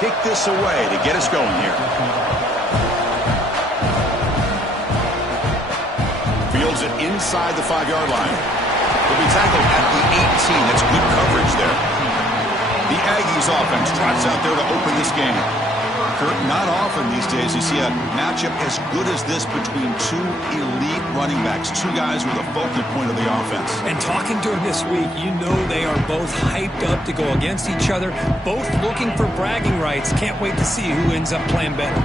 kick this away to get us going here. Fields it inside the 5-yard line. He'll be tackled at the 18. That's good coverage there. The Aggies offense trots out there to open this game. Kurt, not often these days you see a matchup as good as this between two elite running backs, two guys who are the focal point of the offense. And talking to him this week, you know they are both hyped up to go against each other, both looking for bragging rights. Can't wait to see who ends up playing better.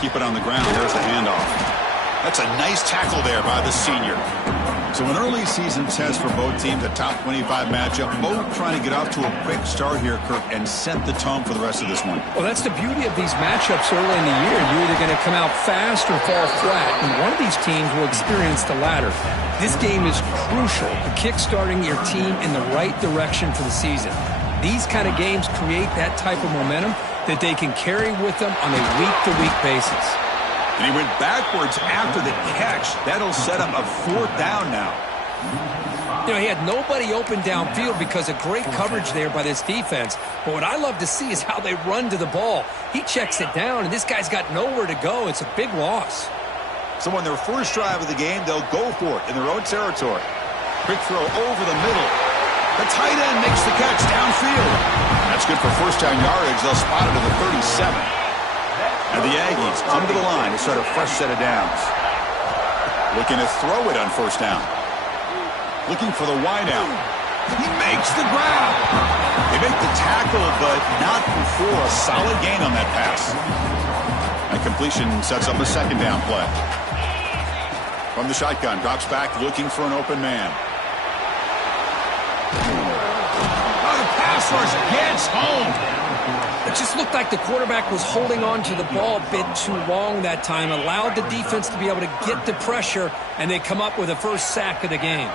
Keep it on the ground. There's the handoff. That's a nice tackle there by the senior. So an early season test for both teams, a top 25 matchup. Both trying to get off to a quick start here, Kirk, and set the tone for the rest of this one. Well, that's the beauty of these matchups early in the year. You're either going to come out fast or fall flat, and one of these teams will experience the latter. This game is crucial to kick-starting your team in the right direction for the season. These kind of games create that type of momentum that they can carry with them on a week-to-week basis. And he went backwards after the catch. That'll set up a 4th down now. You know, he had nobody open downfield because of great coverage there by this defense. But what I love to see is how they run to the ball. He checks it down, and this guy's got nowhere to go. It's a big loss. So on their first drive of the game, they'll go for it in their own territory. Quick throw over the middle. The tight end makes the catch downfield. That's good for first down yardage. They'll spot it at the 37. And the Aggies come to the line to start a fresh set of downs. Looking to throw it on first down. Looking for the wideout. He makes the grab. They make the tackle, but not before a solid gain on that pass. That completion sets up a second down play. From the shotgun, drops back looking for an open man. Oh, the pass rush gets home. It just looked like the quarterback was holding on to the ball a bit too long that time, allowed the defense to be able to get the pressure, and they come up with a first sack of the game.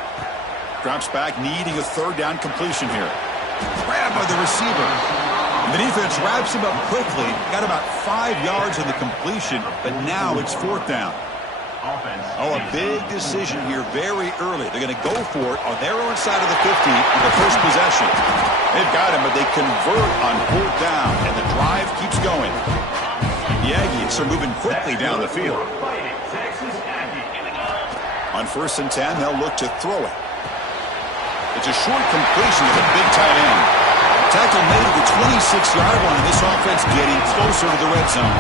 Drops back, needing a third down completion here. Grab by the receiver. And the defense wraps him up quickly. Got about 5 yards on the completion, but now it's 4th down. Oh, a big decision here very early. They're going to go for it on their own side of the 50 in the first possession. They've got him, but they convert on 4th down, and the drive keeps going. The Aggies are moving quickly down the field. On 1st and 10, they'll look to throw it. It's a short completion to the big tight end. Tackle made at the 26-yard line, and this offense getting closer to the red zone.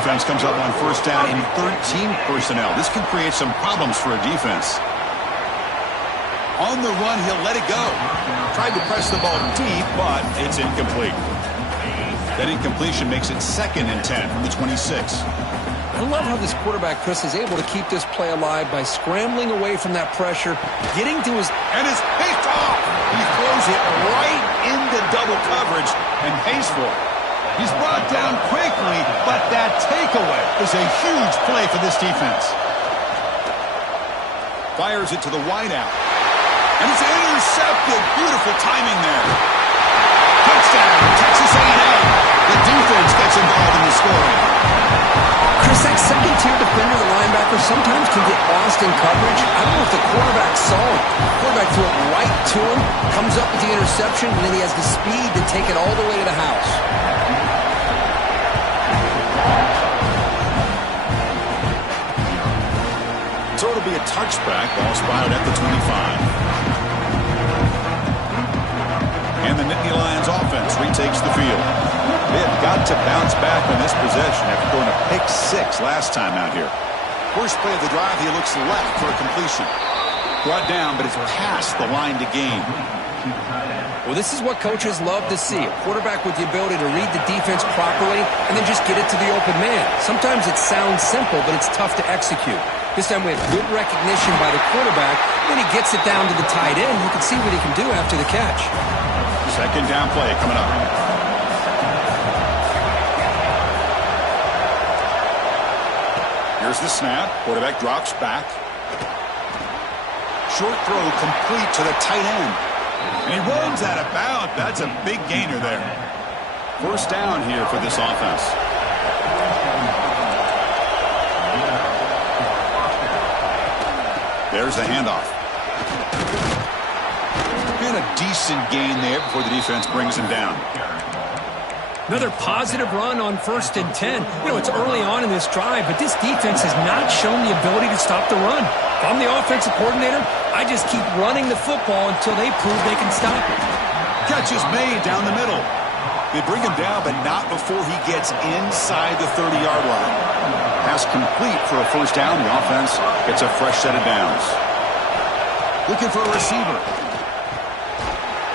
Offense comes up on first down in 13 personnel. This can create some problems for a defense. On the run, he'll let it go. Tried to press the ball deep, but it's incomplete. That incompletion makes it 2nd and 10 from the 26. I love how this quarterback, Chris, is able to keep this play alive by scrambling away from that pressure, getting to his... And it's picked off! He throws it right into double coverage and pays for it. He's brought down quickly, but that takeaway is a huge play for this defense. Fires it to the wideout. And it's intercepted. Beautiful timing there. Touchdown, Texas A&M. The defense gets involved in the scoring. Chris, that second-tier defender, the linebacker, sometimes can get lost in coverage. I don't know if the quarterback saw it. The quarterback threw it right to him, comes up with the interception, and then he has the speed to take it all the way to the house. So it'll be a touchback. Ball spotted at the 25. And the Nittany Lions offense retakes the field. They have got to bounce back on this possession after going to pick 6 last time out here. First play of the drive, he looks left for a completion. Brought down, but it's past the line to gain. Well, this is what coaches love to see. A quarterback with the ability to read the defense properly and then just get it to the open man. Sometimes it sounds simple, but it's tough to execute. This time we have good recognition by the quarterback. Then he gets it down to the tight end. You can see what he can do after the catch. Second down play coming up. Here's the snap. Quarterback drops back. Short throw complete to the tight end. And he runs out of bounds. That's a big gainer there. First down here for this offense. There's the handoff. And a decent gain there before the defense brings him down. Another positive run on 1st and 10. You know, it's early on in this drive, but this defense has not shown the ability to stop the run. If I'm the offensive coordinator, I just keep running the football until they prove they can stop it. Catch is made down the middle. They bring him down, but not before he gets inside the 30-yard line. Pass complete for a first down. The offense gets a fresh set of downs. Looking for a receiver.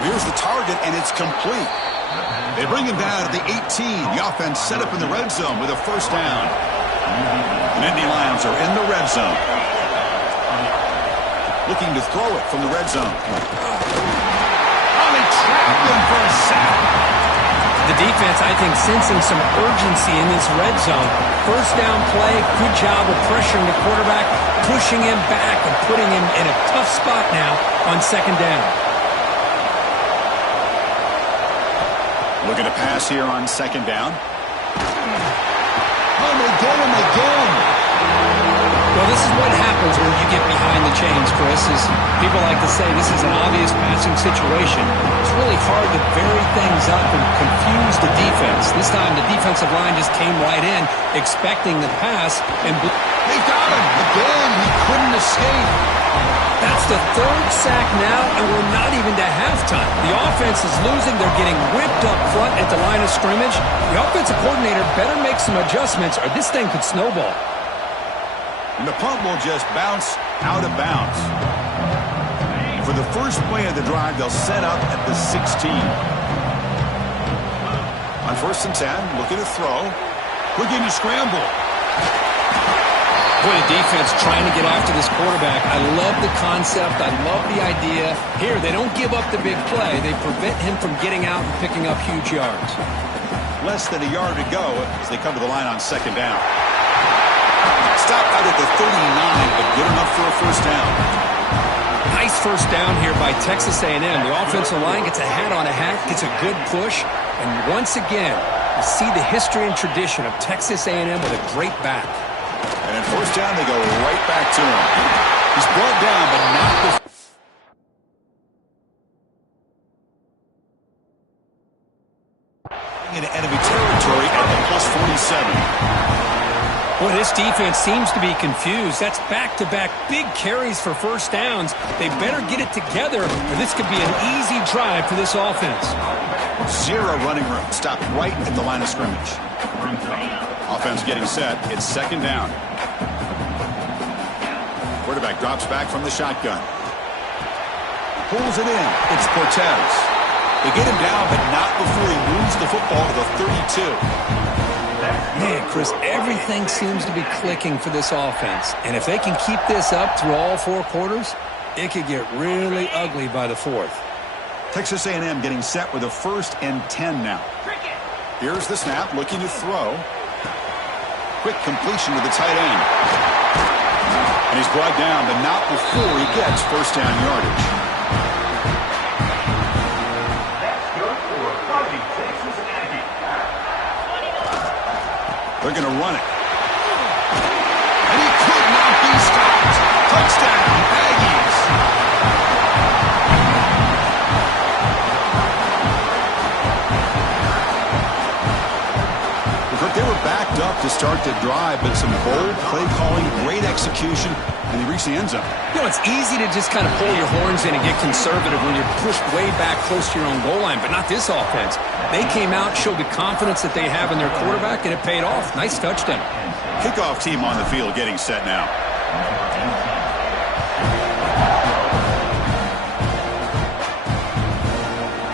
Here's the target, and it's complete. They bring him down at the 18. The offense set up in the red zone with a first down. The Nittany Lions are in the red zone. Looking to throw it from the red zone. Oh, they trapped him for a sack. The defense, I think, sensing some urgency in this red zone. First down play, good job of pressuring the quarterback, pushing him back and putting him in a tough spot now on second down. Looking to pass here on second down. Oh, they get him again. Well, this is what happens when you get behind the chains, Chris. Is people like to say this is an obvious passing situation. It's really hard to vary things up and confuse the defense. This time the defensive line just came right in, expecting the pass. And they've got him again. He couldn't escape. That's the third sack now, and we're not even to halftime. The offense is losing. They're getting whipped up front at the line of scrimmage. The offensive coordinator better make some adjustments, or this thing could snowball. And the punt will just bounce out of bounds. For the first play of the drive, they'll set up at the 16. On 1st and 10, looking to throw. We're getting a scramble. Boy, the defense trying to get after this quarterback. I love the concept. I love the idea. Here, they don't give up the big play. They prevent him from getting out and picking up huge yards. Less than a yard to go as they come to the line on second down. Stop out at the 39, but good enough for a first down. Nice first down here by Texas A&M. The offensive line gets a hat on a hat, gets a good push. And once again, you see the history and tradition of Texas A&M with a great back. And in first down, they go right back to him. He's brought down, but not before. In enemy territory at the plus 47. Boy, this defense seems to be confused. That's back-to-back big carries for first downs. They better get it together, or this could be an easy drive for this offense. Zero running room. Stopped right at the line of scrimmage. Offense getting set. It's second down. Quarterback drops back from the shotgun. Pulls it in. It's Cortez. They get him down, but not before he moves the football to the 32. Man, Chris, everything seems to be clicking for this offense. And if they can keep this up through all four quarters, it could get really ugly by the fourth. Texas A&M getting set with a 1st and 10 now. Here's the snap, looking to throw. Quick completion to the tight end. And he's brought down, but not before he gets first down yardage. They're going to run it. And he could not be stopped. Touchdown, Aggies. They were backed up to start the drive, but some bold play calling, great execution, and they reached the end zone. You know, it's easy to just kind of pull your horns in and get conservative when you're pushed way back close to your own goal line, but not this offense. They came out, showed the confidence that they have in their quarterback, and it paid off. Nice touchdown. Kickoff team on the field getting set now.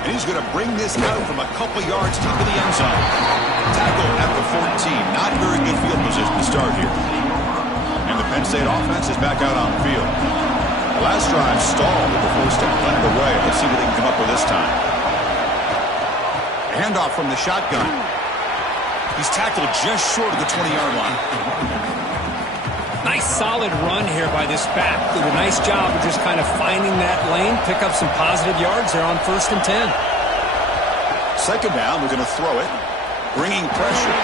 And he's going to bring this out from a couple yards deep in the end zone. Tackle at the 14. Not very good field position to start here. And the Penn State offense is back out on the field. The last drive stalled with the first down. Punted away. Let's see what they can come up with this time. Handoff from the shotgun. He's tackled just short of the 20-yard line. Nice solid run here by this back. Did a nice job of just kind of finding that lane, pick up some positive yards there on 1st and 10. Second down, we're going to throw it. Bringing pressure.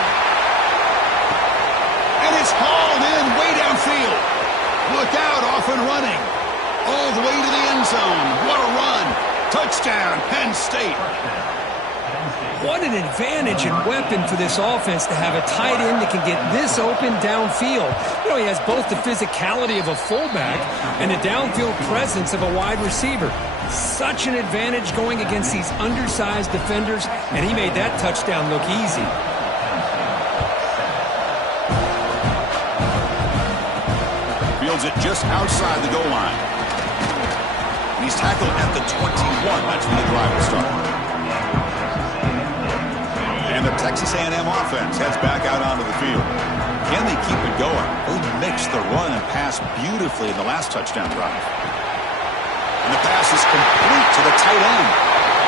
And it's hauled in way downfield. Look out, off and running. All the way to the end zone. What a run. Touchdown, Penn State. What an advantage and weapon for this offense to have a tight end that can get this open downfield. You know, he has both the physicality of a fullback and the downfield presence of a wide receiver. Such an advantage going against these undersized defenders, and he made that touchdown look easy. Fields it just outside the goal line. And he's tackled at the 21. That's when the drive will start. And the Texas A&M offense heads back out onto the field. Can they keep it going? They mixed the run and pass beautifully in the last touchdown drive. And the pass is complete to the tight end.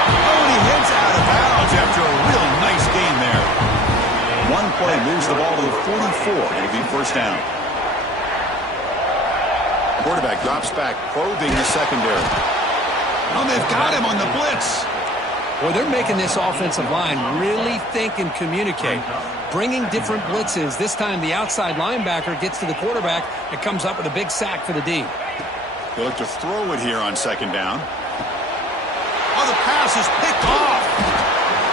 Oh, and he heads out of bounds after a real nice gain there. One play moves the ball to the 44. It'll be first down. Quarterback drops back, probing the secondary. Oh, they've got him on the blitz. Well, they're making this offensive line really think and communicate. Bringing different blitzes. This time the outside linebacker gets to the quarterback and comes up with a big sack for the D. They'll look to throw it here on second down. Oh, the pass is picked off.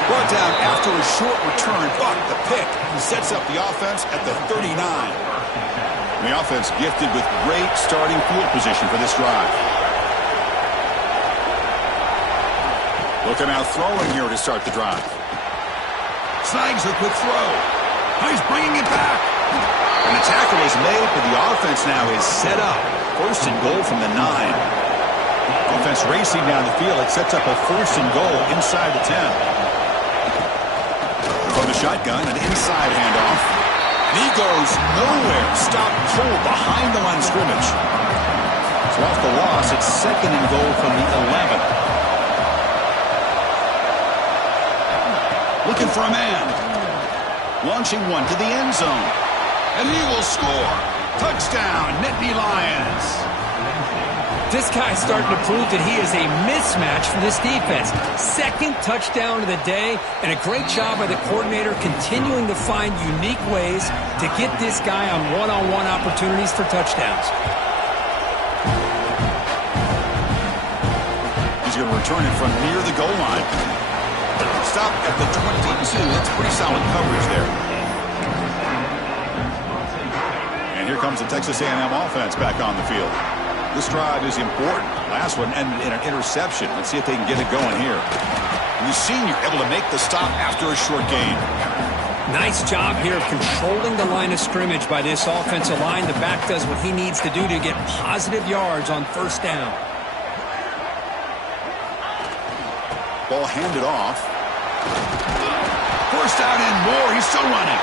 Brought down after a short return. But the pick. He sets up the offense at the 39. And the offense gifted with great starting field position for this drive. Looking out throwing here to start the drive. Snags a quick throw. He's bringing it back. And the tackle is made, but the offense now is set up. First and goal from the 9. Offense racing down the field. It sets up a first and goal inside the 10. From the shotgun, an inside handoff. And he goes nowhere. Stopped cold behind the line of scrimmage. So off the loss, it's second and goal from the 11. Looking for a man. Launching one to the end zone. And he will score. Touchdown, Nittany Lions. This guy's starting to prove that he is a mismatch for this defense. Second touchdown of the day, and a great job by the coordinator continuing to find unique ways to get this guy on one-on-one opportunities for touchdowns. He's going to return it from near the goal line. Stop at the 22. That's pretty solid coverage there. And here comes the Texas A&M offense back on the field. This drive is important. Last one ended in an interception. Let's see if they can get it going here. And the senior able to make the stop after a short gain. Nice job here of controlling the line of scrimmage by this offensive line. The back does what he needs to do to get positive yards on first down. Ball handed off. First down and more. He's still running.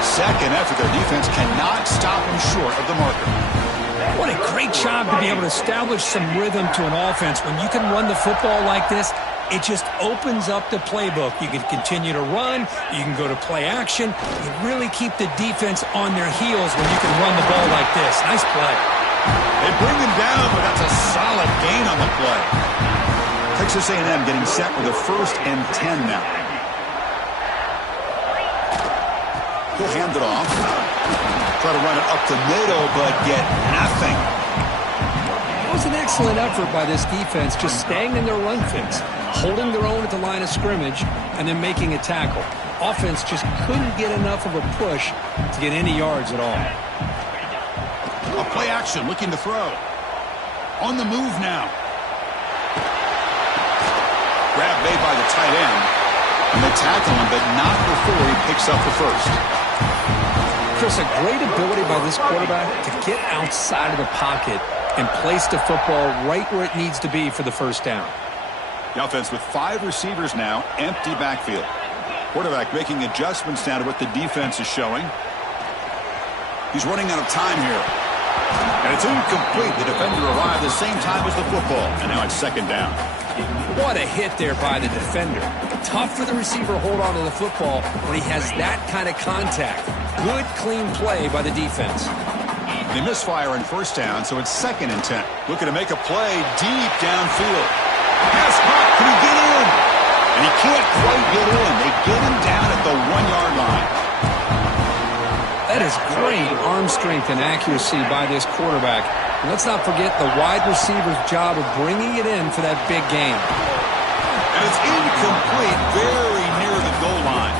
Second effort. Their defense cannot stop him short of the marker. What a great job to be able to establish some rhythm to an offense. When you can run the football like this, it just opens up the playbook. You can continue to run. You can go to play action. You really keep the defense on their heels when you can run the ball like this. Nice play. They bring him down, but that's a solid gain on the play. Texas A&M getting set with a 1st and 10 now. He'll hand it off. Try to run it up the middle, but get nothing. It was an excellent effort by this defense, just staying in their run fits, holding their own at the line of scrimmage, and then making a tackle. Offense just couldn't get enough of a push to get any yards at all. A play action, looking to throw. On the move now. Grab made by the tight end. And they tackle him, but not before he picks up the first. Chris, a great ability by this quarterback to get outside of the pocket and place the football right where it needs to be for the first down. The offense with 5 receivers now, empty backfield. Quarterback making adjustments now to what the defense is showing. He's running out of time here. And it's incomplete. The defender arrived the same time as the football. And now it's second down. What a hit there by the defender. Tough for the receiver to hold on to the football when he has that kind of contact. Good, clean play by the defense. They misfire in first down, so it's 2nd and 10. Looking to make a play deep downfield. Pass caught. Can he get in? And he can't quite get in. They get him down at the 1-yard line. That is great arm strength and accuracy by this quarterback. And let's not forget the wide receiver's job of bringing it in for that big game. And it's incomplete, very near the goal line.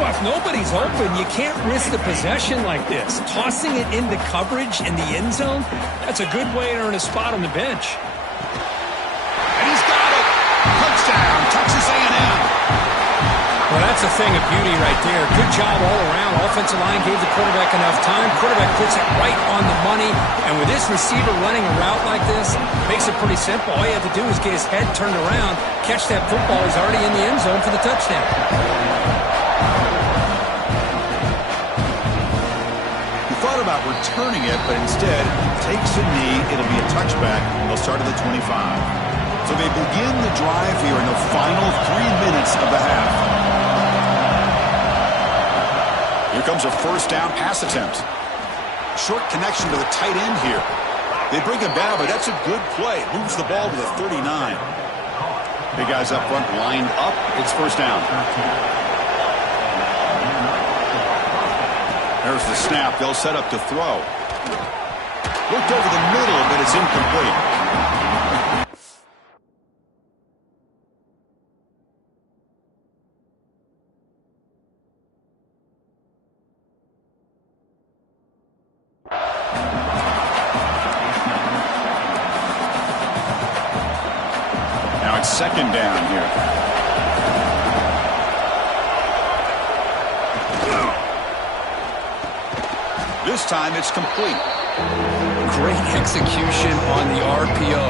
Well, if nobody's open, you can't risk the possession like this. Tossing it into coverage in the end zone, that's a good way to earn a spot on the bench. And he's got it. Touchdown, Texas A&M. Well, that's a thing of beauty right there. Good job all around. Offensive line gave the quarterback enough time. Quarterback puts it right on the money. And with this receiver running a route like this, makes it pretty simple. All you have to do is get his head turned around, catch that football. He's already in the end zone for the touchdown. He thought about returning it, but instead takes a knee. It'll be a touchback. They'll start at the 25. So they begin the drive here in the final 3 minutes of the half. Here comes a first down pass attempt. Short connection to the tight end here. They bring him down, but that's a good play. Moves the ball to the 39. Big guys up front lined up. It's first down. There's the snap. They'll set up to throw. Looked over the middle, but it's incomplete. Second down here. This time it's complete. Great execution on the RPO.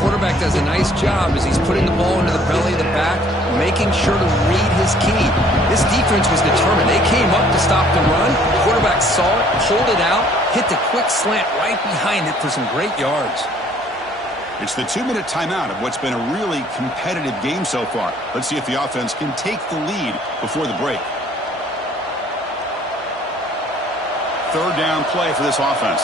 Quarterback does a nice job as he's putting the ball into the belly of the back, making sure to read his key. This defense was determined. They came up to stop the run. Quarterback saw it, pulled it out, hit the quick slant right behind it for some great yards. It's the 2-minute timeout of what's been a really competitive game so far. Let's see if the offense can take the lead before the break. Third down play for this offense.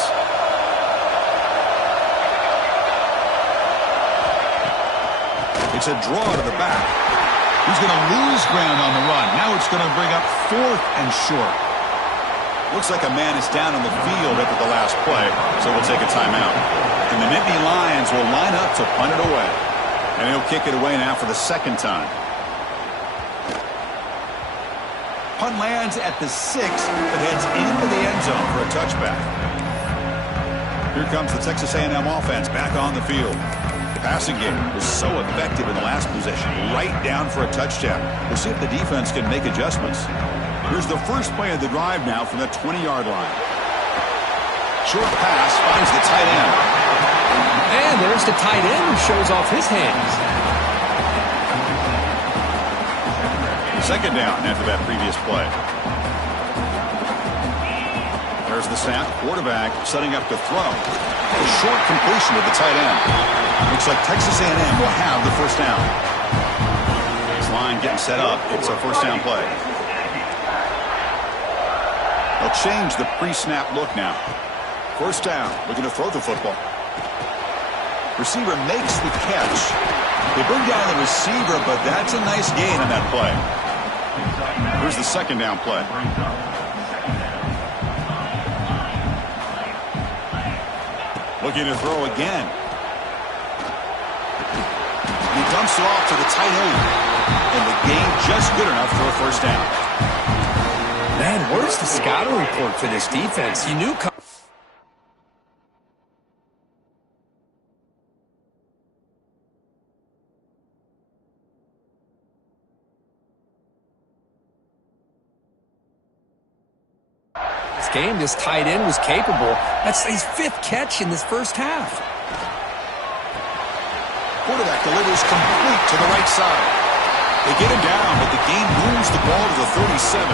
It's a draw to the back. He's going to lose ground on the run. Now it's going to bring up 4th and short. Looks like a man is down on the field after the last play, so we'll take a timeout. And the Nittany Lions will line up to punt it away. And he'll kick it away now for the second time. Punt lands at the 6, but heads into the end zone for a touchback. Here comes the Texas A&M offense back on the field. The passing game was so effective in the last possession, right down for a touchdown. We'll see if the defense can make adjustments. Here's the first play of the drive now from the 20-yard line. Short pass finds the tight end. And there's the tight end who shows off his hands. Second down after that previous play. There's the snap. Quarterback setting up to throw. A short completion to the tight end. Looks like Texas A&M will have the first down. This line getting set up. It's a first down play. They'll change the pre-snap look now. First down, looking to throw the football. Receiver makes the catch. They bring down the receiver, but that's a nice gain on that play. Here's the second down play. Looking to throw again. He dumps it off to the tight end. And the gain just good enough for a first down. Man, where's the scouting report for this defense? You knew... game, this tight end was capable. That's his 5th catch in this first half. Quarterback delivers complete to the right side. They get him down, but the game moves the ball to the 37.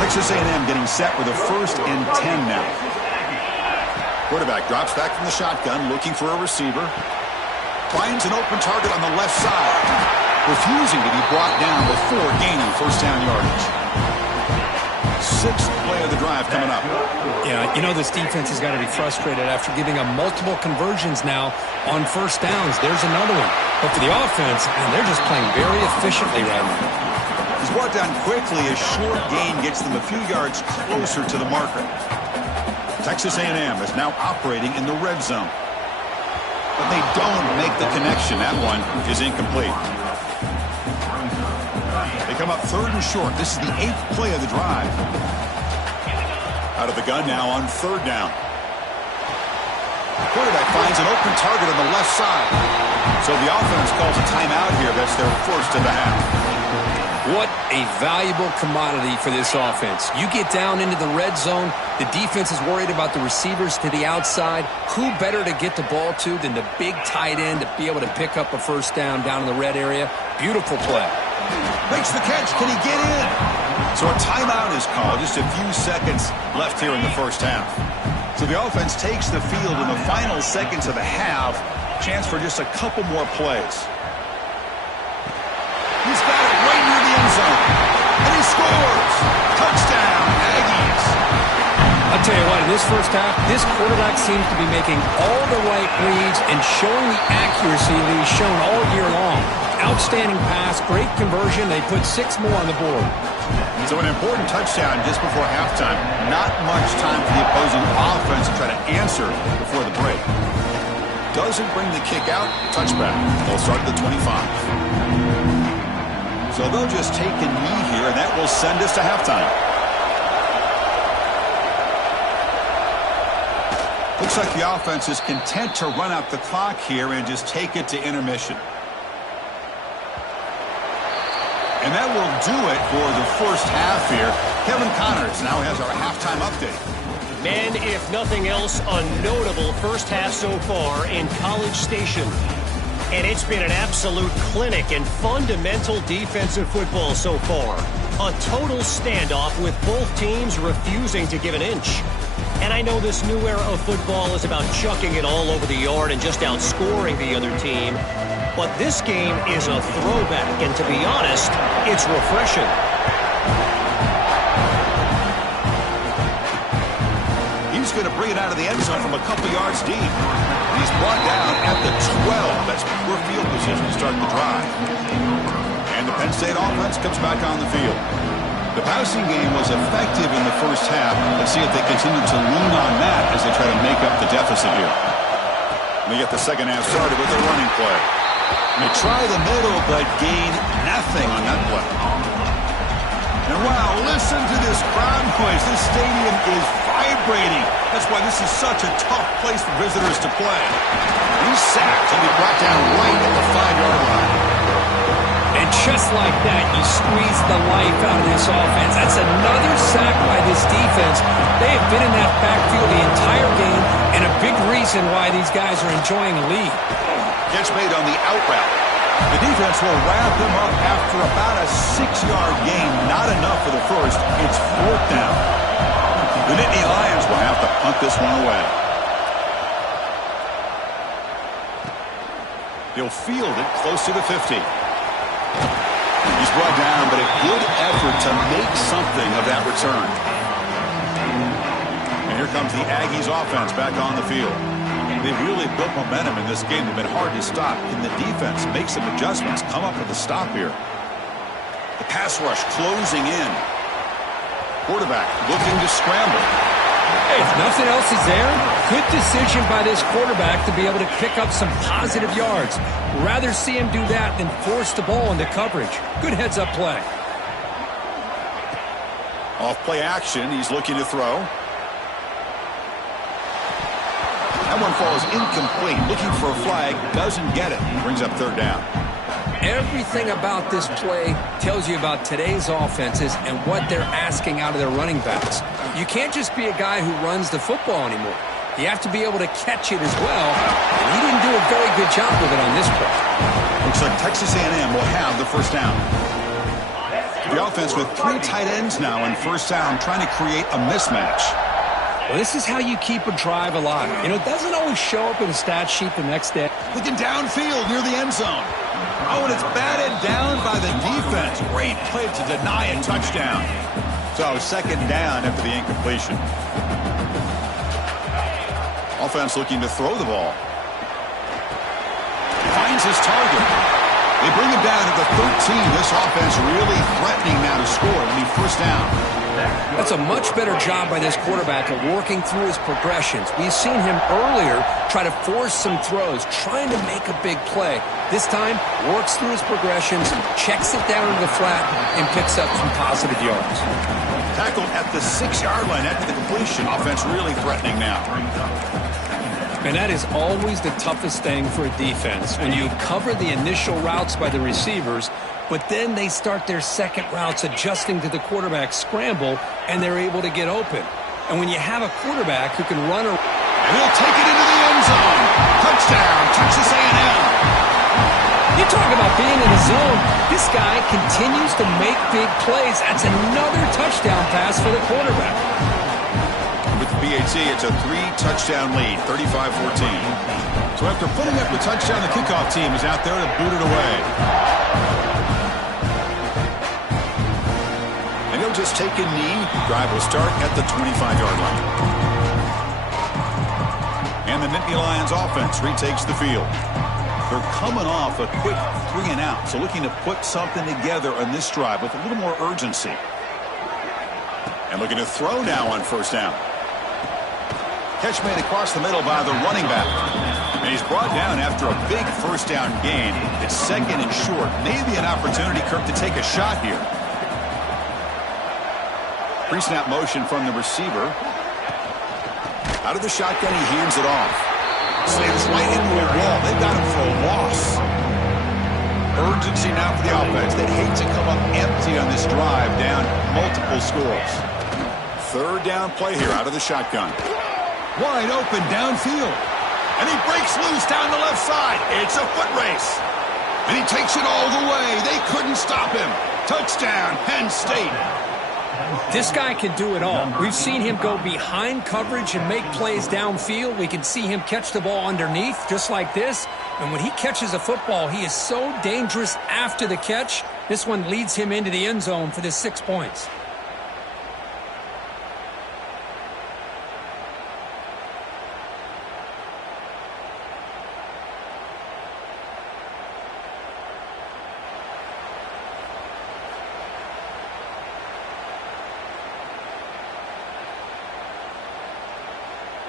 Texas A&M getting set with a 1st and 10 now. Quarterback drops back from the shotgun, looking for a receiver. Finds an open target on the left side. Refusing to be brought down before gaining first down yardage. 6th play of the drive coming up. Yeah, you know this defense has got to be frustrated after giving up multiple conversions now on first downs. There's another one. But for the offense, man, they're just playing very efficiently right now. He's brought down quickly. A short gain gets them a few yards closer to the marker. Texas A&M is now operating in the red zone. But they don't make the connection. That one is incomplete. They come up 3rd and short. This is the 8th play of the drive. Out of the gun now on 3rd down. The quarterback finds an open target on the left side. So the offense calls a timeout here. That's their first of the half. What a valuable commodity for this offense. You get down into the red zone, the defense is worried about the receivers to the outside. Who better to get the ball to than the big tight end to be able to pick up a first down in the red area? Beautiful play. Makes the catch. Can he get in? So a timeout is called. Just a few seconds left here in the first half. So the offense takes the field in the final seconds of the half. Chance for just a couple more plays. He's got it right near the end zone. And he scores. Touchdown, Aggies. I'll tell you what, in this first half, this quarterback seems to be making all the right reads and showing the accuracy that he's shown all year long. Outstanding pass, great conversion. They put 6 more on the board. So an important touchdown just before halftime. Not much time for the opposing offense to try to answer before the break. Doesn't bring the kick out. Touchback. They'll start at the 25. So they'll just take a knee here, and that will send us to halftime. Looks like the offense is content to run out the clock here and just take it to intermission. And that will do it for the first half here. Kevin Connors now has our halftime update. Man, if nothing else, a notable first half so far in College Station. And it's been an absolute clinic in fundamental defensive football so far. A total standoff with both teams refusing to give an inch. And I know this new era of football is about chucking it all over the yard and just outscoring the other team. But this game is a throwback, and to be honest, it's refreshing. He's going to bring it out of the end zone from a couple yards deep. He's brought down at the 12. That's poor field position to start the drive. And the Penn State offense comes back on the field. The passing game was effective in the first half. Let's see if they continue to lean on that as they try to make up the deficit here. They get the second half started with their running play. And they try the middle, but gain nothing on that play. And wow, listen to this crowd noise. This stadium is vibrating. That's why this is such a tough place for visitors to play. He's sacked and be brought down right at the 5-yard line. And just like that, you squeeze the life out of this offense. That's another sack by this defense. They have been in that backfield the entire game, and a big reason why these guys are enjoying the lead. Catch made on the out route. The defense will wrap them up after about a 6-yard gain. Not enough for the first. It's 4th down. The Nittany Lions will have to punt this one away. He'll field it close to the 50. He's brought down, but a good effort to make something of that return. And here comes the Aggies offense back on the field. They've really built momentum in this game. They've been hard to stop. Can the defense make some adjustments? Come up with a stop here. The pass rush closing in. Quarterback looking to scramble. Hey, if nothing else is there, good decision by this quarterback to be able to pick up some positive yards. Rather see him do that than force the ball into coverage. Good heads-up play. Off play action. He's looking to throw. That one falls incomplete. Looking for a flag. Doesn't get it. Brings up 3rd down. Everything about this play tells you about today's offenses and what they're asking out of their running backs. You can't just be a guy who runs the football anymore. You have to be able to catch it as well. And he didn't do a very good job with it on this play. Looks like Texas A&M will have the first down. The offense with 3 tight ends now in first down, trying to create a mismatch. Well, this is how you keep a drive alive. You know, it doesn't always show up in the stat sheet the next day. Looking downfield near the end zone. Oh, and it's batted down by the defense. Great play to deny a touchdown. So 2nd down after the incompletion. Offense looking to throw the ball. Finds his target. They bring him down at the 13. This offense really threatening now to score. It'll be first down. That's a much better job by this quarterback of working through his progressions. We've seen him earlier try to force some throws, trying to make a big play. This time, works through his progressions, checks it down into the flat, and picks up some positive yards. Tackled at the 6-yard line after the completion. Offense really threatening now. And that is always the toughest thing for a defense. When you cover the initial routes by the receivers, but then they start their second routes adjusting to the quarterback scramble, and they're able to get open. And when you have a quarterback who can run around, and he'll take it into the end zone. Touchdown, Texas A&M. You talk about being in the zone. This guy continues to make big plays. That's another touchdown pass for the quarterback. With the BAT, it's a 3-touchdown lead, 35-14. So after putting up the touchdown, the kickoff team is out there to boot it away. And he'll just take a knee. Drive will start at the 25-yard line. And the Nittany Lions offense retakes the field. They're coming off a quick 3-and-out, so looking to put something together on this drive with a little more urgency. And looking to throw now on first down. Catch made across the middle by the running back. And he's brought down after a big first down gain. It's second and short. Maybe an opportunity, Kirk, to take a shot here. Pre-snap motion from the receiver. Out of the shotgun, he hands it off. Slams right into a wall. They've got him for a loss. Urgency now for the offense. They hate to come up empty on this drive, down multiple scores. Third down play here out of the shotgun. Wide open downfield. And he breaks loose down the left side. It's a foot race. And he takes it all the way. They couldn't stop him. Touchdown, Penn State. This guy can do it all. We've seen him go behind coverage and make plays downfield. We can see him catch the ball underneath just like this. And when he catches a football, he is so dangerous after the catch. This one leads him into the end zone for the 6 points.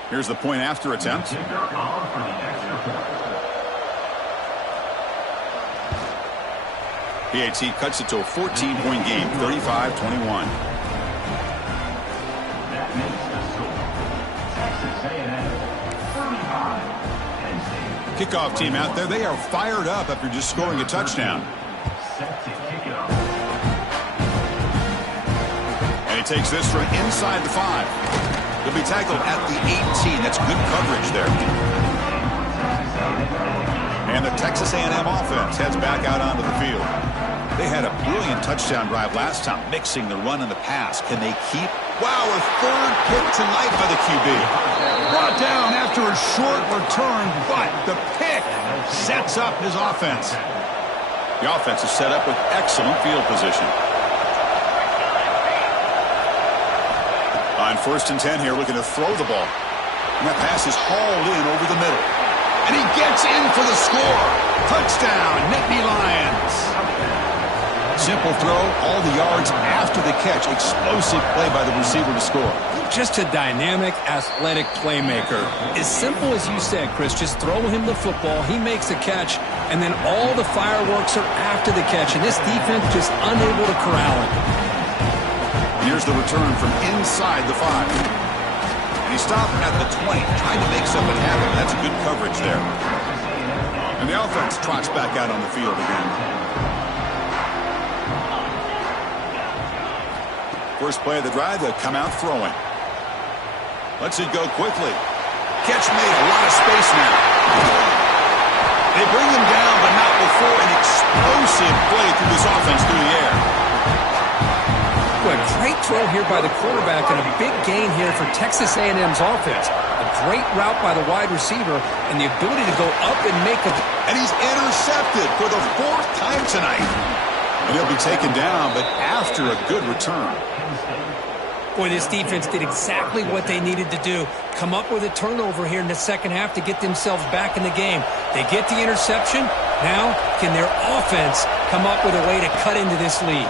Here's the point after attempt. PAT cuts it to a 14-point game, 35-21. Kickoff team out there. They are fired up after just scoring a touchdown. And he takes this from inside the 5. He'll be tackled at the 18. That's good coverage there. And the Texas A&M offense heads back out onto the field. They had a brilliant touchdown drive last time, mixing the run and the pass. Can they keep? Wow, a third pick tonight by the QB. Brought down after a short return, but the pick sets up his offense. The offense is set up with excellent field position. On 1st and 10 here, looking to throw the ball. And that pass is hauled in over the middle. And he gets in for the score. Touchdown, Nittany Lions. Simple throw, all the yards after the catch. Explosive play by the receiver to score. Just a dynamic, athletic playmaker. As simple as you said, Chris, just throw him the football, he makes a catch, and then all the fireworks are after the catch. And this defense just unable to corral him. Here's the return from inside the 5. And he stopped at the 20, trying to make something happen. That's good coverage there. And the offense trots back out on the field again. First play of the drive, they'll come out throwing. Lets it go quickly. Catch made, a lot of space now. They bring him down, but not before an explosive play through this offense through the air. A great throw here by the quarterback and a big gain here for Texas A&M's offense. A great route by the wide receiver and the ability to go up and make a... And he's intercepted for the 4th time tonight. And he'll be taken down, but after a good return. Boy, this defense did exactly what they needed to do. Come up with a turnover here in the second half to get themselves back in the game. They get the interception. Now, can their offense come up with a way to cut into this lead?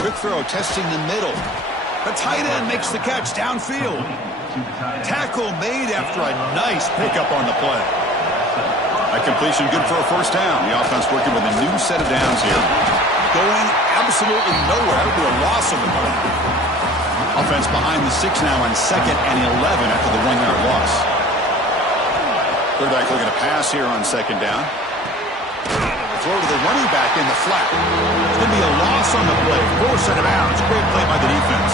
Quick throw, testing the middle. The tight end makes the catch downfield. Tackle made after a nice pickup on the play. That completion good for a first down. The offense working with a new set of downs here. Going absolutely nowhere to a loss of the play. Offense behind the 6 now on 2nd and 11 after the 1-yard loss. Quarterback looking to pass here on 2nd down. Throw to the running back in the flat. It's going to be a loss on the play. Forced out of bounds. Great play by the defense.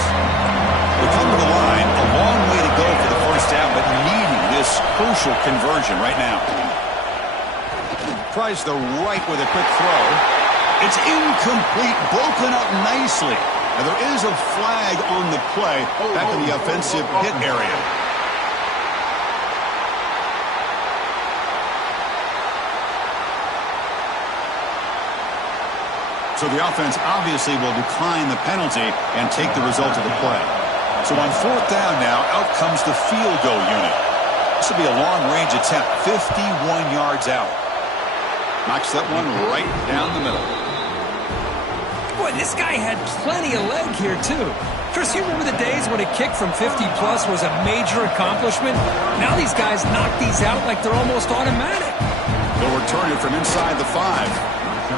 They come to the line. A long way to go for the first down, but needing this crucial conversion right now. Tries the right with a quick throw. It's incomplete. Broken up nicely. Now there is a flag on the play back in the offensive hit area. So the offense obviously will decline the penalty and take the result of the play. So on 4th down now, out comes the field goal unit. This will be a long-range attempt, 51 yards out. Knocks that one right down the middle. Boy, this guy had plenty of leg here, too. Chris, you remember the days when a kick from 50-plus was a major accomplishment? Now these guys knock these out like they're almost automatic. They'll return it from inside the 5.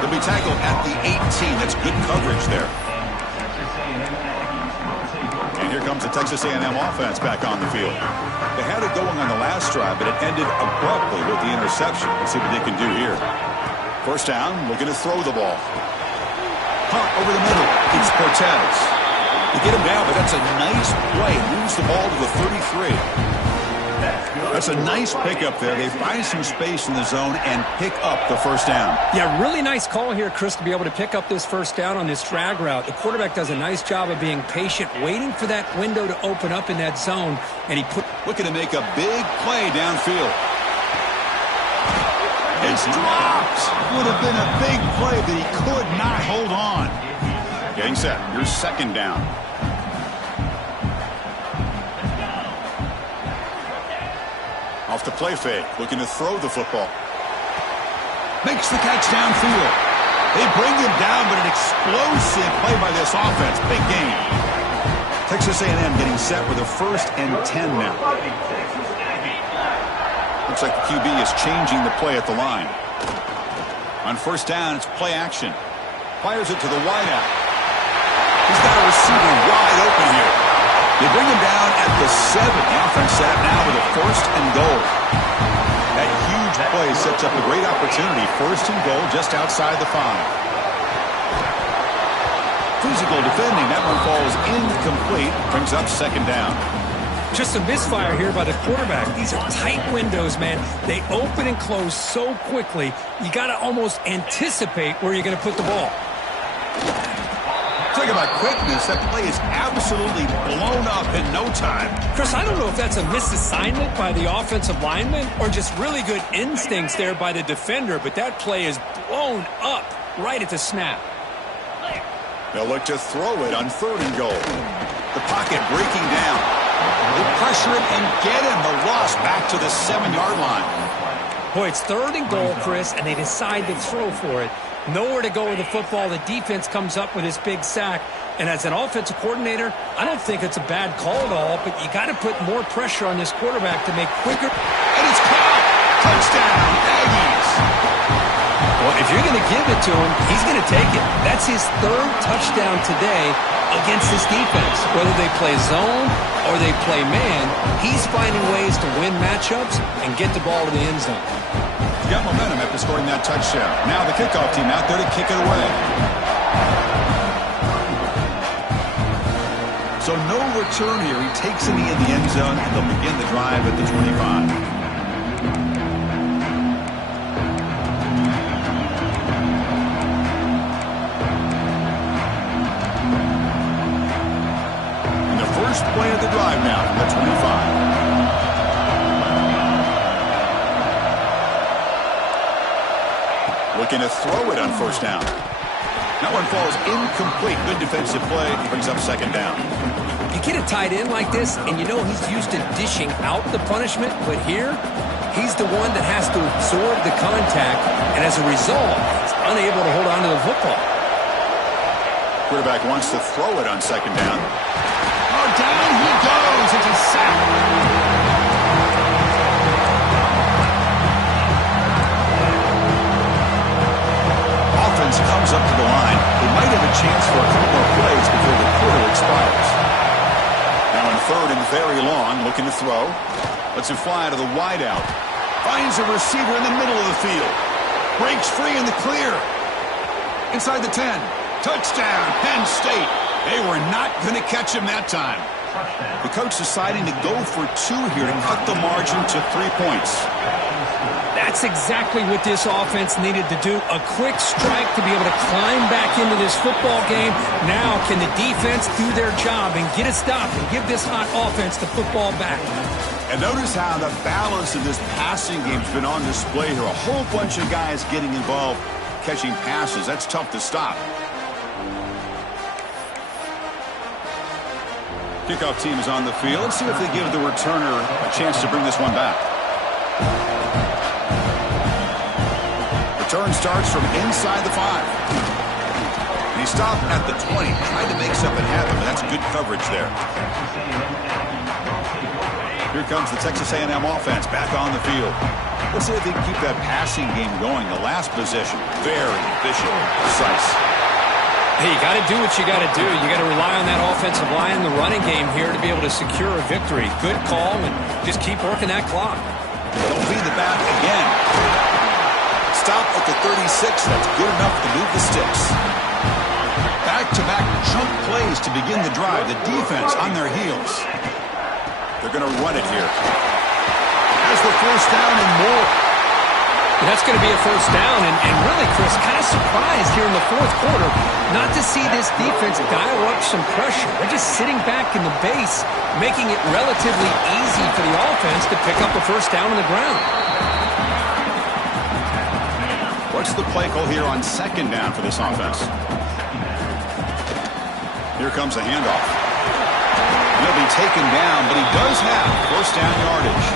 They'll be tackled at the 18. That's good coverage there. And here comes the Texas A&M offense back on the field. They had it going on the last drive, but it ended abruptly with the interception. Let's see what they can do here. First down, looking to throw the ball. Punt over the middle. It's Cortez. They get him down, but that's a nice play. Moves the ball to the 33. That's a nice pickup there. They find some space in the zone and pick up the first down. Yeah, really nice call here, Chris, to be able to pick up this first down on this drag route. The quarterback does a nice job of being patient, waiting for that window to open up in that zone, and he put... Looking to make a big play downfield. It's dropped. Would have been a big play, but he could not hold on. Getting set. Here's 2nd down. Off the play fake, looking to throw the football. Makes the catch downfield. They bring him down, but an explosive play by this offense. Big game. Texas A&M getting set with a 1st and 10 now. Looks like the QB is changing the play at the line. On 1st down, it's play action. Fires it to the wideout. He's got a receiver wide open here. They bring him down at the 7. The offense set up now with a 1st and goal. That huge play sets up a great opportunity. 1st and goal just outside the 5. Physical defending. That one falls incomplete. Brings up 2nd down. Just a misfire here by the quarterback. These are tight windows, man. They open and close so quickly. You got to almost anticipate where you're going to put the ball. Talk about quickness. That play is absolutely blown up in no time. Chris, I don't know if that's a misassignment by the offensive lineman or just really good instincts there by the defender, but that play is blown up right at the snap. They'll look to throw it on 3rd and goal. The pocket breaking down. They pressure it and get him. The loss back to the 7-yard line. Boy, it's 3rd and goal, Chris, and they decide to throw for it. Nowhere to go with the football. The defense comes up with this big sack. And as an offensive coordinator, I don't think it's a bad call at all, but you got to put more pressure on this quarterback to make quicker. And it's caught. Touchdown, Aggies. Well, if you're going to give it to him, he's going to take it. That's his 3rd touchdown today against this defense. Whether they play zone or they play man, he's finding ways to win matchups and get the ball to the end zone. Got momentum after scoring that touchdown. Now the kickoff team out there to kick it away. So no return here. He takes it in the end zone, and they'll begin the drive at the 25. And the first play of the drive now from the 25. Looking to throw it on 1st down. That one falls incomplete. Good defensive play. Brings up 2nd down. You get a tight end like this, and you know he's used to dishing out the punishment, but here, he's the one that has to absorb the contact, and as a result, he's unable to hold on to the football. Quarterback wants to throw it on second down. Oh, down he goes. It's a sack. Offense comes up to the line. They might have a chance for a couple more plays before the quarter expires. Now in third and very long, looking to throw. Lets it fly to the wideout. Finds a receiver in the middle of the field. Breaks free in the clear. Inside the 10. Touchdown, Penn State. They were not going to catch him that time. The coach deciding to go for 2 here to cut the margin to 3 points. That's exactly what this offense needed to do. A quick strike to be able to climb back into this football game. Now can the defense do their job and get a stop and give this hot offense the football back? And notice how the balance of this passing game has been on display here. A whole bunch of guys getting involved, catching passes. That's tough to stop. Kickoff team is on the field. Let's see if they give the returner a chance to bring this one back. Return starts from inside the 5. And he stopped at the 20. Tried to make something happen, but that's good coverage there. Here comes the Texas A&M offense back on the field. Let's see if they can keep that passing game going. The last possession, very efficient, precise. Hey, you got to do what you got to do. You got to rely on that offensive line in the running game here to be able to secure a victory. Good call, and just keep working that clock. Don't feed the back again. Stop at the 36. That's good enough to move the sticks. Back-to-back chunk plays to begin the drive. The defense on their heels. They're going to run it here. There's the first down and more. That's going to be a first down, and really, Chris, kind of surprised here in the fourth quarter not to see this defense dial up some pressure. They're just sitting back in the base, making it relatively easy for the offense to pick up a first down on the ground. What's the play call here on second down for this offense? Here comes the handoff. He'll be taken down, but he does have first down yardage.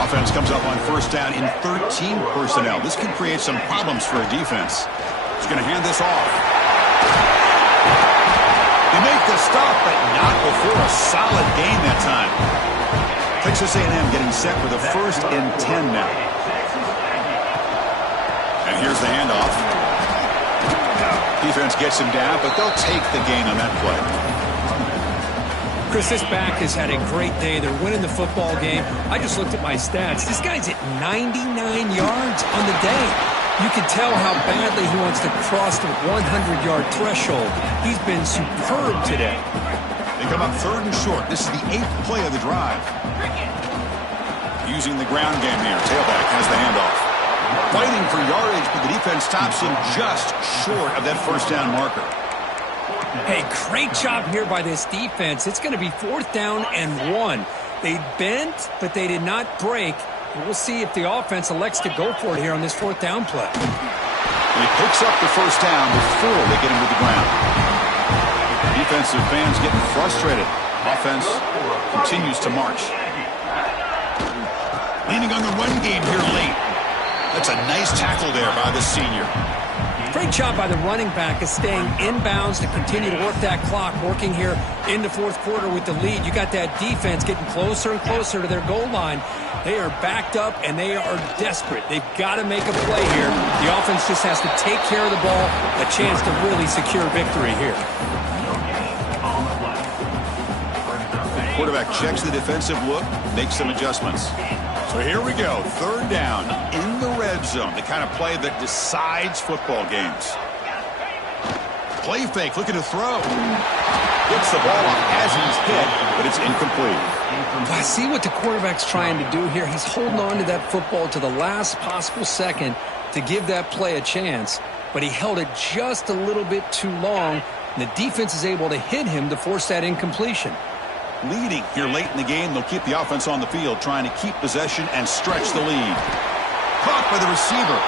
Offense comes up on first down in 13 personnel. This can create some problems for a defense. He's going to hand this off. They make the stop, but not before a solid gain that time. Texas A&M getting set for the 1st and 10 now. And here's the handoff. Defense gets him down, but they'll take the gain on that play. Chris, this back has had a great day. They're winning the football game. I just looked at my stats. This guy's at 99 yards on the day. You can tell how badly he wants to cross the 100-yard threshold. He's been superb today. They come up 3rd and short. This is the 8th play of the drive. Using the ground game here. Tailback has the handoff. Fighting for yardage, but the defense stops him just short of that first down marker. Hey, great job here by this defense. It's going to be 4th down and 1. They bent, but they did not break. And we'll see if the offense elects to go for it here on this 4th down play. And he picks up the first down before they get him to the ground. Defensive fans getting frustrated. Offense continues to march. Leaning on the run game here late. That's a nice tackle there by the senior. Great job by the running back of staying inbounds to continue to work that clock, working here in the 4th quarter with the lead. You got that defense getting closer and closer to their goal line. They are backed up, and they are desperate. They've got to make a play here. The offense just has to take care of the ball, a chance to really secure victory here. Quarterback checks the defensive look, makes some adjustments. So here we go, 3rd down in the red zone, the kind of play that decides football games. Play fake, looking to throw. Gets the ball off as he's hit, but it's incomplete. I see what the quarterback's trying to do here. He's holding on to that football to the last possible second to give that play a chance, but he held it just a little bit too long, and the defense is able to hit him to force that incompletion. Leading here late in the game, they'll keep the offense on the field, trying to keep possession and stretch the lead. Caught by the receiver.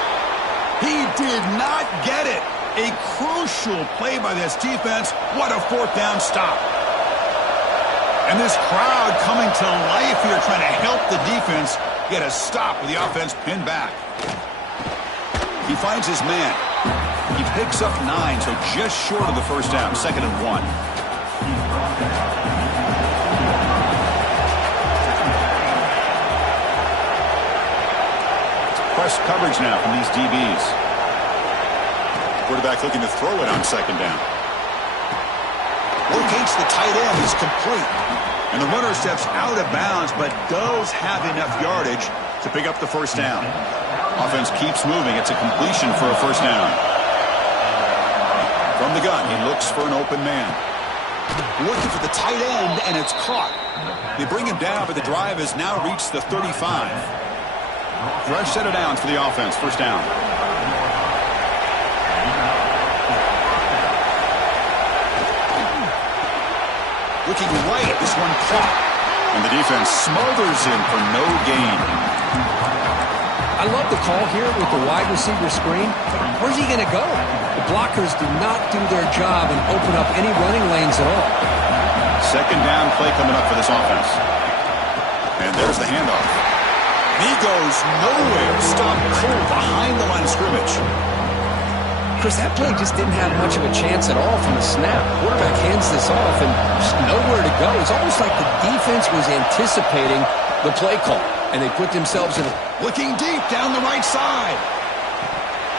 He did not get it. A crucial play by this defense. What a 4th down stop. And this crowd coming to life here, trying to help the defense get a stop with the offense pinned back. He finds his man. He picks up 9, so just short of the first down, 2nd and 1. Press coverage now from these DBs. Quarterback looking to throw it on 2nd down. Locates the tight end. He's complete. And the runner steps out of bounds, but does have enough yardage to pick up the first down. Offense keeps moving. It's a completion for a first down. From the gun, he looks for an open man. Looking for the tight end, and it's caught. They bring him down, but the drive has now reached the 35. Fresh set of downs for the offense. First down. Looking right, this one caught. And the defense smothers him for no gain. I love the call here with the wide receiver screen. Where's he going to go? The blockers do not do their job and open up any running lanes at all. 2nd down play coming up for this offense. And there's the handoff. He goes nowhere. Stopped cold behind the line of scrimmage. Chris, that play just didn't have much of a chance at all from the snap. Quarterback hands this off and just nowhere to go. It's almost like the defense was anticipating the play call, and they put themselves in a... Looking deep down the right side.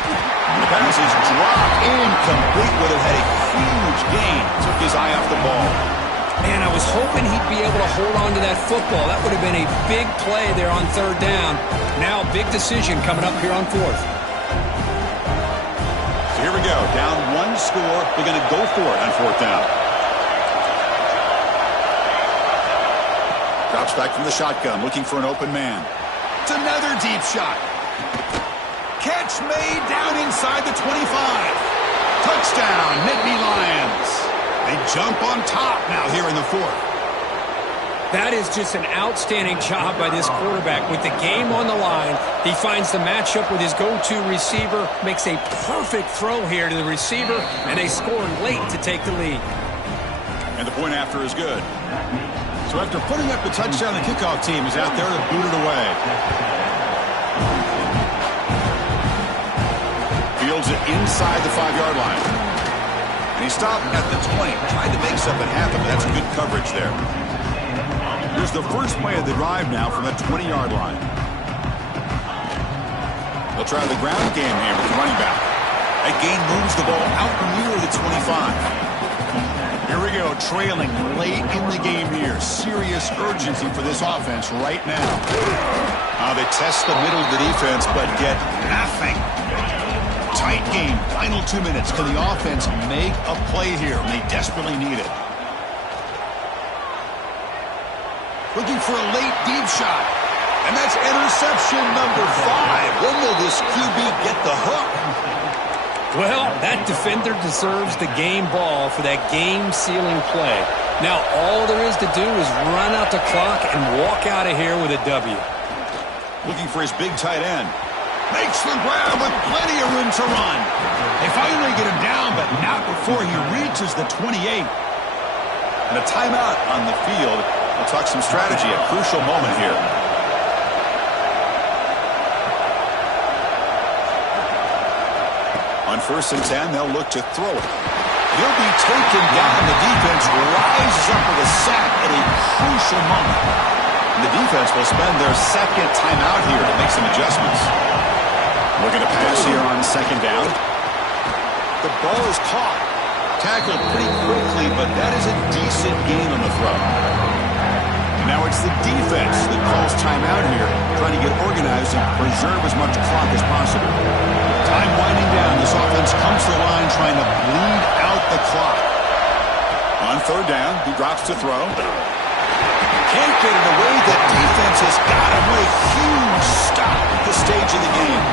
And the pass is dropped incomplete, but it had a huge gain. Took his eye off the ball. Man, I was hoping he'd be able to hold on to that football. That would have been a big play there on 3rd down. Now a big decision coming up here on 4th. So here we go. Down 1 score. They're going to go for it on 4th down. Drops back from the shotgun, looking for an open man. It's another deep shot. Catch made down inside the 25. Touchdown, Nittany Lions. They jump on top now here in the 4th. That is just an outstanding job by this quarterback. With the game on the line, he finds the matchup with his go-to receiver, makes a perfect throw here to the receiver, and they score late to take the lead. And the point after is good. So after putting up the touchdown, the kickoff team is out there to boot it away. Fields it inside the 5-yard line. And he stopped at the 20. Tried to make something happen, but that's good coverage there. Here's the first play of the drive now from the 20-yard line. They'll try the ground game here with the running back. That gain moves the ball out near the 25. Here we go, trailing late in the game here. Serious urgency for this offense right now. They test the middle of the defense, but get nothing. Tight game, final 2 minutes. Can the offense make a play here? They desperately need it. Looking for a late deep shot. And that's interception number 5. When will this QB get the hook? Well, that defender deserves the game ball for that game-sealing play. Now, all there is to do is run out the clock and walk out of here with a W. Looking for his big tight end. Makes the grab with plenty of room to run. They finally get him down, but not before he reaches the 28. And a timeout on the field. We'll talk some strategy, a crucial moment here. On 1st and 10, they'll look to throw it. He'll be taken down. The defense rises up with a sack at a crucial moment. And the defense will spend their 2nd timeout here to make some adjustments. Looking to pass here on 2nd down. The ball is caught. Tackled pretty quickly, but that is a decent gain on the throw. Now it's the defense that calls timeout here, trying to get organized and preserve as much clock as possible. Time winding down. This offense comes to the line trying to bleed out the clock. On 3rd down, he drops to throw. Can't get it away. The defense has got him with a huge stop at this stage of the game.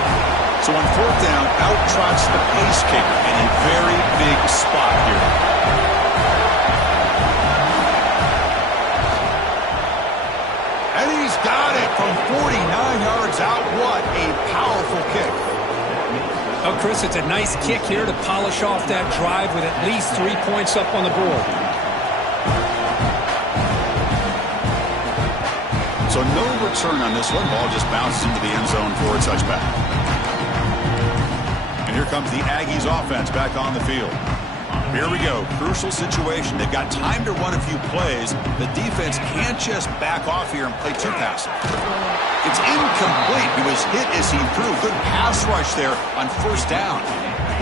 So on 4th down, out trots the pace kicker in a very big spot here. And he's got it from 49 yards out. What a powerful kick. Oh, Chris, it's a nice kick here to polish off that drive with at least 3 points up on the board. So no return on this one. Ball just bounces into the end zone for a touchback. And And here comes the Aggies offense back on the field. Here we go. Crucial situation. They've got time to run a few plays. The defense can't just back off here and play too passive. It's incomplete. He was hit as he threw. Good pass rush there on first down.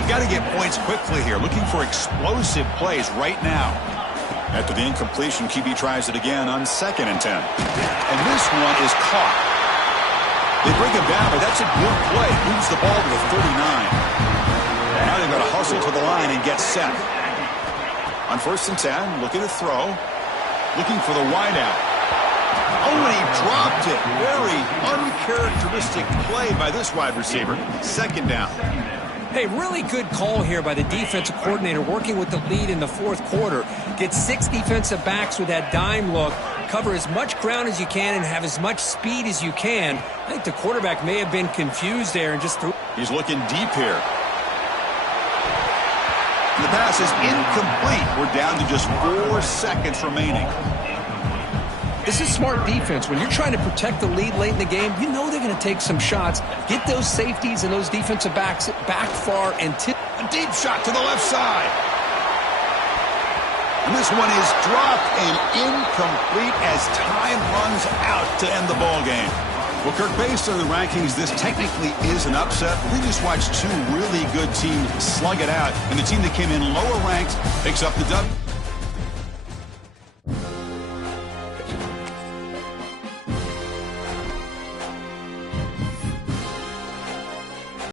You've got to get points quickly here. Looking for explosive plays right now. After the incompletion, QB tries it again on 2nd and 10. And this one is caught. They bring him down, but that's a good play. Moves the ball to the 39. Now they've got to hustle to the line and get set. On 1st and 10, looking to throw. Looking for the wideout. Oh, and he dropped it. Very uncharacteristic play by this wide receiver. 2nd down. Hey, really good call here by the defensive coordinator working with the lead in the 4th quarter. Get 6 defensive backs with that dime look. Cover as much ground as you can and have as much speed as you can. I think the quarterback may have been confused there and just threw. He's looking deep here. The pass is incomplete. We're down to just 4 seconds remaining. This is smart defense. When you're trying to protect the lead late in the game, you know they're going to take some shots. Get those safeties and those defensive backs back far and tip. A deep shot to the left side. And this one is dropped and incomplete as time runs out to end the ball game. Well, Kirk, based on the rankings, this technically is an upset. We just watched 2 really good teams slug it out, and the team that came in lower ranked picks up the W.